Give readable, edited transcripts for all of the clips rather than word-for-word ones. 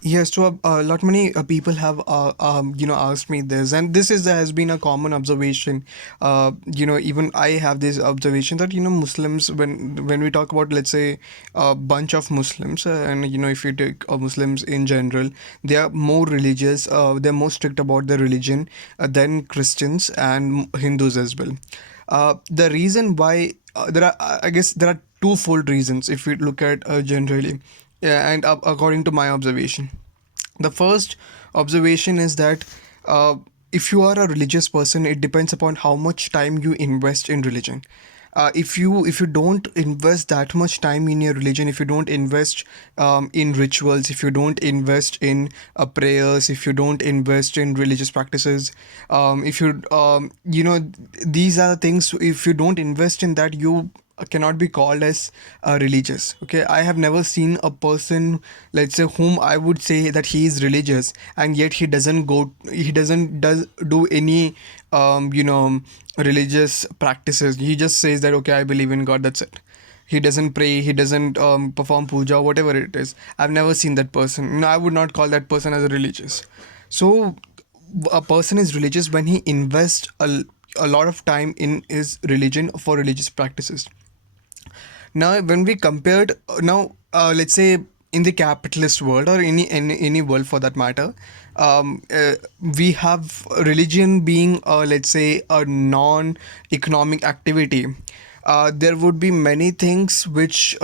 Yes, so a lot many people have asked me this, and this is has been a common observation. Even I have this observation that Muslims, when we talk about, let's say, a bunch of Muslims, and if you take Muslims in general, they are more religious. They're more strict about their religion than Christians and Hindus as well. The reason why there are, I guess, there are twofold reasons if we look at generally, yeah, and according to my observation. The first observation is that uh, if you are a religious person, it depends upon how much time you invest in religion. If you don't invest that much time in your religion, if you don't invest in rituals, if you don't invest in prayers, if you don't invest in religious practices, if you these are things. If you don't invest in that, you cannot be called as religious. Okay, I have never seen a person, let's say, whom I would say that he is religious, and yet he doesn't does do any religious practices. He just says that, okay, I believe in God, that's it. He doesn't pray, he doesn't perform puja, whatever it is. I've never seen that person. No, I would not call that person as a religious. So a person is religious when he invests a lot of time in his religion for religious practices. Now when we compared now let's say in the capitalist world, or any world for that matter, we have religion being let's say a non-economic activity. There would be many things which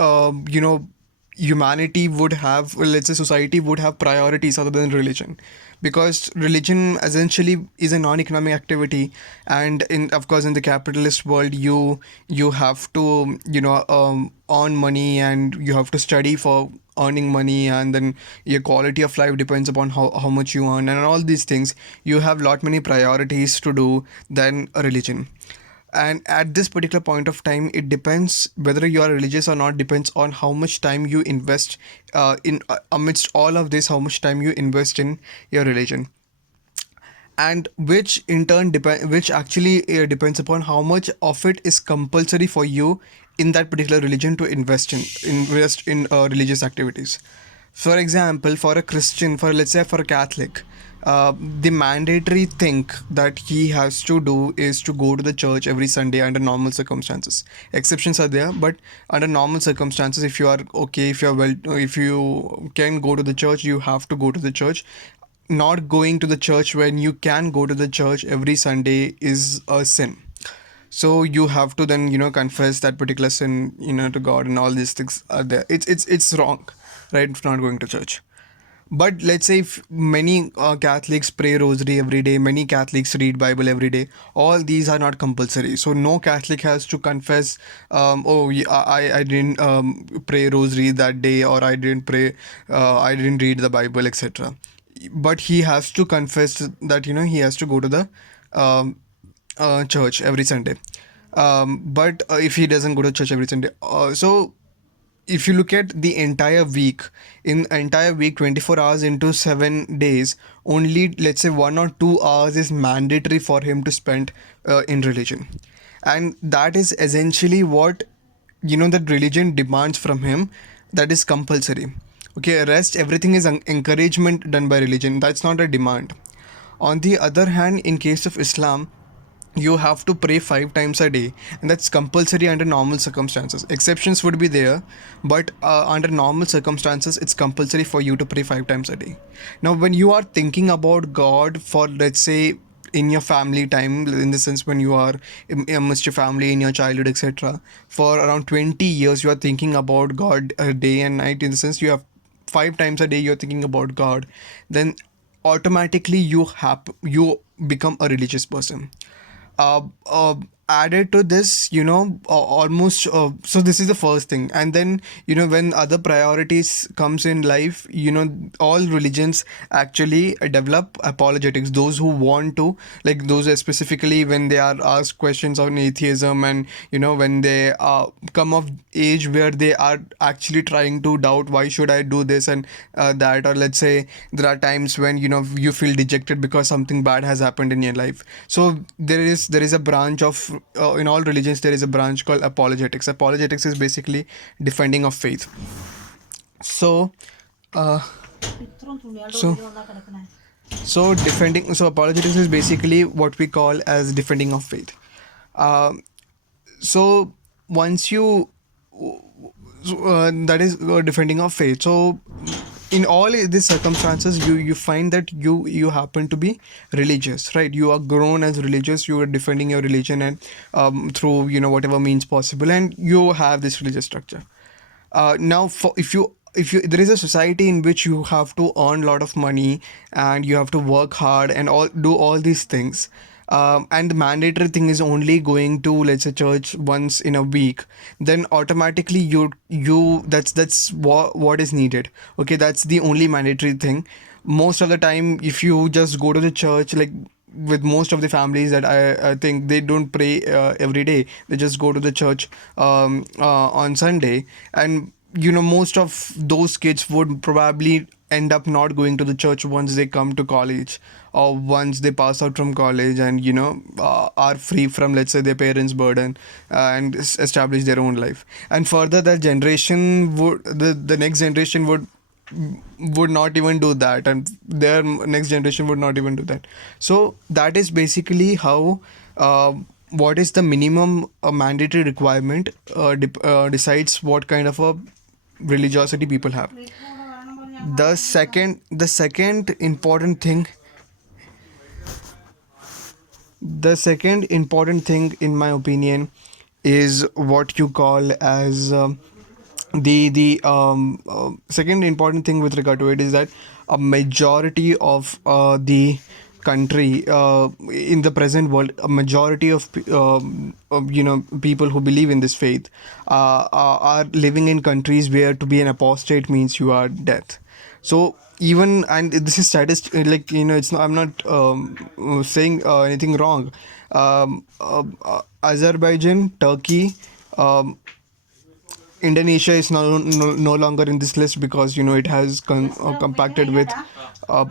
humanity would have, well, let's say society would have priorities other than religion, because religion essentially is a non-economic activity. And in, of course, in the capitalist world, you have to earn money, and you have to study for earning money, and then your quality of life depends upon how much you earn, and all these things. You have lot many priorities to do than a religion. And at this particular point of time, it depends whether you are religious or not, depends on how much time you invest in amidst all of this, how much time you invest in your religion. And which in turn depend which actually depends upon how much of it is compulsory for you in that particular religion to invest in religious activities. For example, for a Christian, for let's say for a Catholic, the mandatory thing that he has to do is to go to the church every Sunday under normal circumstances. Exceptions are there, but under normal circumstances, if you are okay, if you are well, if you can go to the church, you have to go to the church. Not going to the church when you can go to the church every Sunday is a sin. So you have to then confess that particular sin to God, and all these things are there. It's wrong, right? Not going to church. But let's say if many Catholics pray rosary every day, many Catholics read Bible every day. All these are not compulsory. So no Catholic has to confess, I didn't pray rosary that day, or I didn't read the Bible, etc. But he has to confess that he has to go to the um, church every Sunday. But if he doesn't go to church every Sunday, so if you look at the entire week, in entire week, 24 hours into 7 days, only let's say 1 or 2 hours is mandatory for him to spend in religion. And that is essentially what that religion demands from him, that is compulsory. Okay, rest everything is encouragement done by religion, that's not a demand. On the other hand, in case of Islam, you have to pray 5 times a day, and that's compulsory under normal circumstances. Exceptions would be there, but under normal circumstances, it's compulsory for you to pray 5 times a day. Now when you are thinking about God for, let's say, in your family time, in the sense when you are amidst your family in your childhood, etc., for around 20 years you are thinking about God day and night, in the sense you have 5 times a day you're thinking about God, then automatically you become a religious person. uh, uh, Added to this, almost so this is the first thing. And then when other priorities comes in life, all religions actually develop apologetics. Those who want to, like those specifically when they are asked questions on atheism, and when they come of age where they are actually trying to doubt, why should I do this and that, or let's say there are times when you feel dejected because something bad has happened in your life. So there is a branch of in all religions there is a branch called apologetics. Apologetics is basically defending of faith. So So, so apologetics is basically what we call as defending of faith. Um, so once you that is defending of faith. So in all these circumstances, you find that you happen to be religious, right? You are grown as religious. You are defending your religion and through whatever means possible, and you have this religious structure. Now if you there is a society in which you have to earn a lot of money and you have to work hard and all these things, and the mandatory thing is only going to, let's say, church once in a week, then automatically you that's what is needed. Okay, that's the only mandatory thing. Most of the time, if you just go to the church, like with most of the families that I think they don't pray every day. They just go to the church on Sunday, and most of those kids would probably end up not going to the church once they come to college, or once they pass out from college and are free from, let's say, their parents' burden, and establish their own life. And further, that generation would the next generation would not even do that, and their next generation would not even do that. So that is basically how what is the minimum mandatory requirement decides what kind of a religiosity people have. The second important thing, in my opinion, is what you call as the second important thing with regard to it is that a majority of the country in the present world, a majority of people who believe in this faith are living in countries where to be an apostate means you are death. So even, and this is statistic, like it's not, I'm not saying anything wrong. Azerbaijan, Turkey, um, Indonesia is no longer in this list because it has compacted with uh,